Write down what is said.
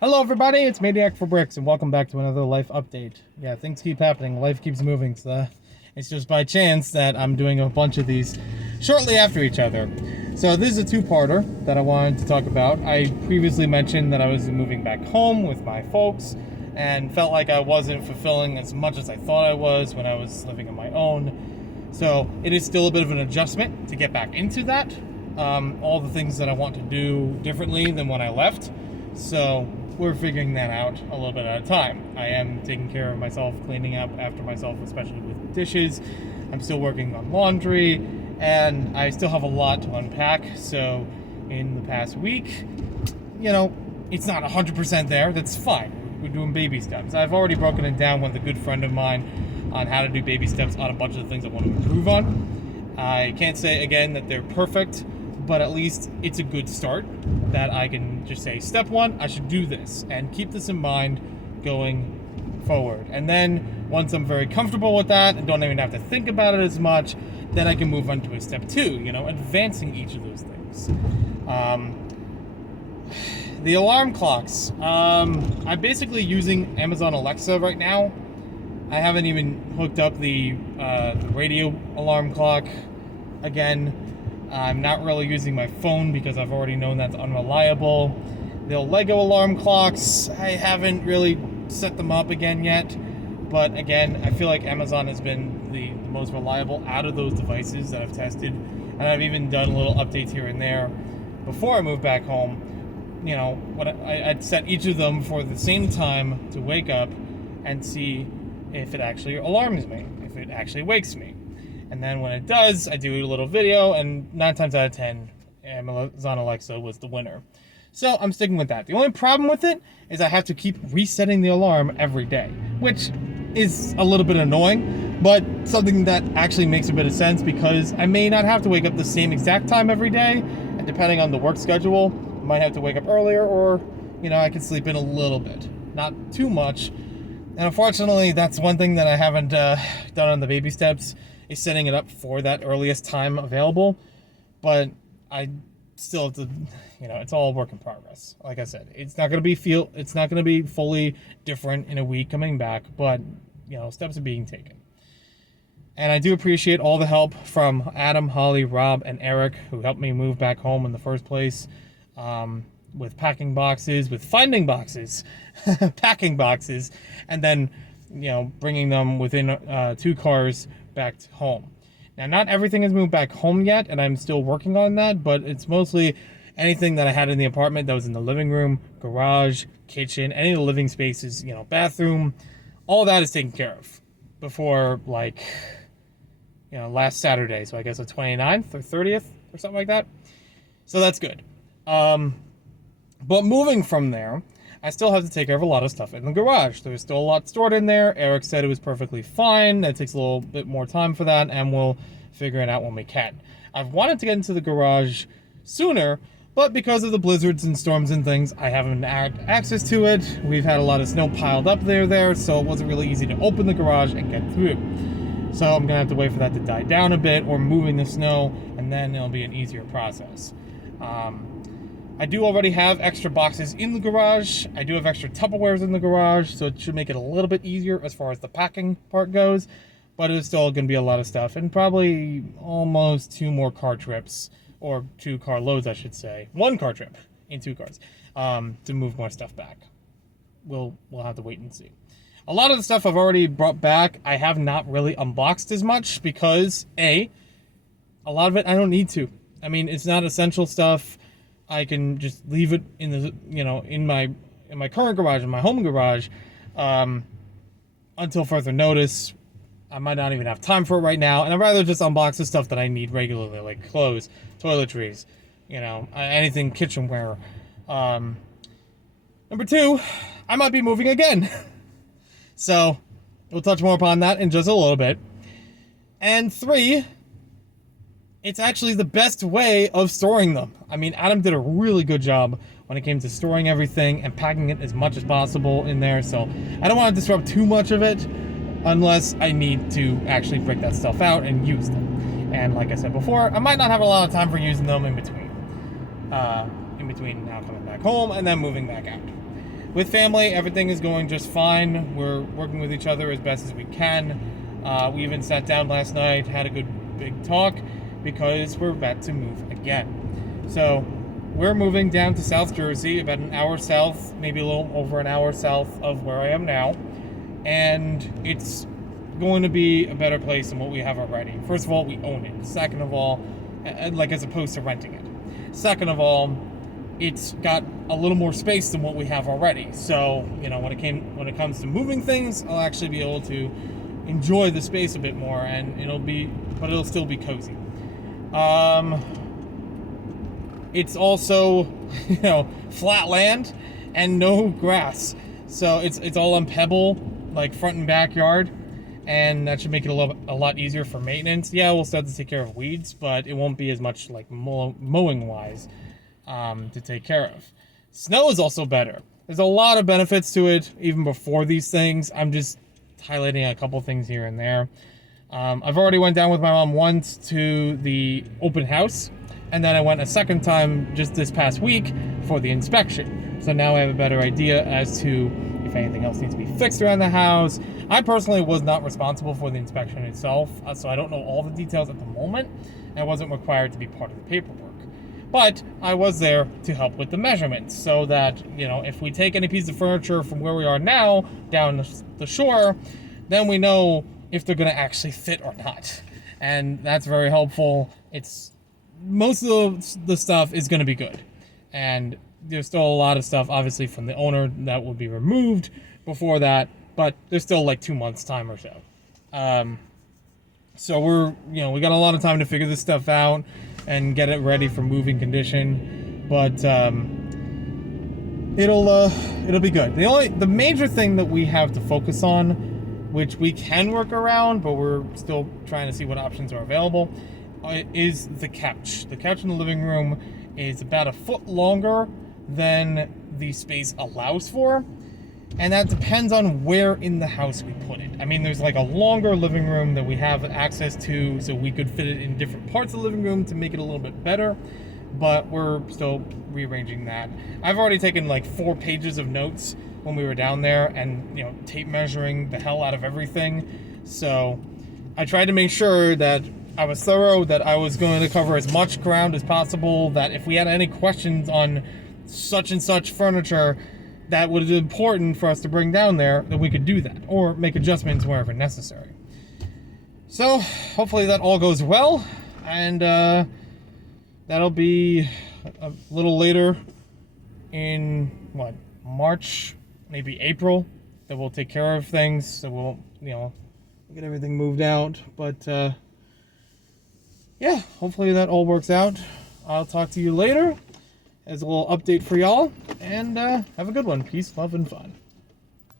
Hello everybody, it's Maniac for Bricks, and welcome back to another life update. Yeah, things keep happening, life keeps moving, so it's just by chance that I'm doing a bunch of these shortly after each other. So this is a two-parter that I wanted to talk about. I previously mentioned that I was moving back home with my folks, and felt like I wasn't fulfilling as much as I thought I was when I was living on my own. So it is still a bit of an adjustment to get back into that. All the things that I want to do differently than when I left. So we're figuring that out a little bit at a time. I am taking care of myself, cleaning up after myself, especially with dishes. I'm still working on laundry, and I still have a lot to unpack. So in the past week, it's not 100% there. That's fine. We're doing baby steps. I've already broken it down with a good friend of mine on how to do baby steps on a bunch of the things I want to improve on. I can't say again that they're perfect, but at least it's a good start that I can just say, step one, I should do this, and keep this in mind going forward. And then once I'm very comfortable with that and don't even have to think about it as much, then I can move on to a step two, advancing each of those things. The alarm clocks. I'm basically using Amazon Alexa right now. I haven't even hooked up the radio alarm clock again. I'm not really using my phone because I've already known that's unreliable. The Lego alarm clocks, I haven't really set them up again yet. But again, I feel like Amazon has been the most reliable out of those devices that I've tested. And I've even done little updates here and there before I moved back home. I'd set each of them for the same time to wake up and see if it actually alarms me, if it actually wakes me. And then when it does, I do a little video, and 9 times out of 10, Amazon Alexa was the winner. So I'm sticking with that. The only problem with it is I have to keep resetting the alarm every day, which is a little bit annoying, but something that actually makes a bit of sense because I may not have to wake up the same exact time every day, and depending on the work schedule, I might have to wake up earlier, or, I can sleep in a little bit. Not too much. And unfortunately, that's one thing that I haven't done on the baby steps, is setting it up for that earliest time available. But I still have to, it's all a work in progress. Like I said, it's not going to be fully different in a week coming back, but steps are being taken. And I do appreciate all the help from Adam, Holly, Rob, and Eric, who helped me move back home in the first place, with packing boxes, with finding boxes, packing boxes, and then bringing them within 2 cars back home. Now, not everything has moved back home yet, and I'm still working on that, but it's mostly anything that I had in the apartment that was in the living room, garage, kitchen, any of the living spaces, bathroom, all that is taken care of before, last Saturday, so I guess the 29th or 30th or something like that. So that's good. But moving from there, I still have to take care of a lot of stuff in the garage. There's still a lot stored in there. Eric said it was perfectly fine. That takes a little bit more time for that, and we'll figure it out when we can. I've wanted to get into the garage sooner, but because of the blizzards and storms and things, I haven't had access to it. We've had a lot of snow piled up there, so it wasn't really easy to open the garage and get through. So I'm going to have to wait for that to die down a bit, or moving the snow, and then it'll be an easier process. I do already have extra boxes in the garage. I do have extra Tupperwares in the garage, so it should make it a little bit easier as far as the packing part goes. But it's still going to be a lot of stuff, and probably almost 2 more car trips, or 2 car loads, I should say. 1 car trip in 2 cars to move more stuff back. We'll have to wait and see. A lot of the stuff I've already brought back, I have not really unboxed as much because, a lot of it I don't need to. I mean, it's not essential stuff. I can just leave it in the, in my current garage, in my home garage, until further notice. I might not even have time for it right now, and I'd rather just unbox the stuff that I need regularly, like clothes, toiletries, anything kitchenware. Number 2, I might be moving again. So we'll touch more upon that in just a little bit. And 3, it's actually the best way of storing them. I mean, Adam did a really good job when it came to storing everything and packing it as much as possible in there. So I don't want to disrupt too much of it unless I need to actually break that stuff out and use them. And like I said before, I might not have a lot of time for using them in between now coming back home and then moving back out. with family, everything is going just fine. We're working with each other as best as we can. We even sat down last night, had a good big talk, because we're about to move again. So we're moving down to South Jersey, about an hour south, maybe a little over an hour south of where I am now. And it's going to be a better place than what we have already. First of all, we own it. Second of all, like as opposed to renting it. Second of all, it's got a little more space than what we have already. So, you know, when it comes to moving things, I'll actually be able to enjoy the space a bit more, and it'll still be cozy. It's also, you know, flat land and no grass. So it's all on pebble, like front and backyard, and that should make it a lot easier for maintenance. Yeah, we'll still have to take care of weeds, but it won't be as much like mowing wise to take care of. Snow is also better. There's a lot of benefits to it even before these things. I'm just highlighting a couple things here and there. I've already went down with my mom once to the open house, and then I went a second time just this past week for the inspection. So now I have a better idea as to if anything else needs to be fixed around the house. I personally was not responsible for the inspection itself, so I don't know all the details at the moment, and I wasn't required to be part of the paperwork. But I was there to help with the measurements, so that, you know, if we take any piece of furniture from where we are now down the shore, then we know if they're going to actually fit or not. And that's very helpful. Most of the stuff is going to be good. And there's still a lot of stuff, obviously, from the owner that will be removed before that, but there's still like 2 months time or so. So we got a lot of time to figure this stuff out and get it ready for moving condition, but it'll be good. The major thing that we have to focus on, which we can work around, but we're still trying to see what options are available, is the couch. The couch in the living room is about a foot longer than the space allows for, and that depends on where in the house we put it. I mean, there's like a longer living room that we have access to, so we could fit it in different parts of the living room to make it a little bit better, but we're still rearranging that. I've already taken like 4 pages of notes when we were down there, and, you know, tape measuring the hell out of everything. So I tried to make sure that I was thorough, that I was going to cover as much ground as possible, that if we had any questions on such and such furniture that was important for us to bring down there, that we could do that, or make adjustments wherever necessary. So hopefully that all goes well, and that'll be a little later in March, maybe April, that we'll take care of things, so we'll get everything moved out. But yeah, hopefully that all works out. I'll talk to you later as a little update for y'all, and have a good one. Peace, love, and fun.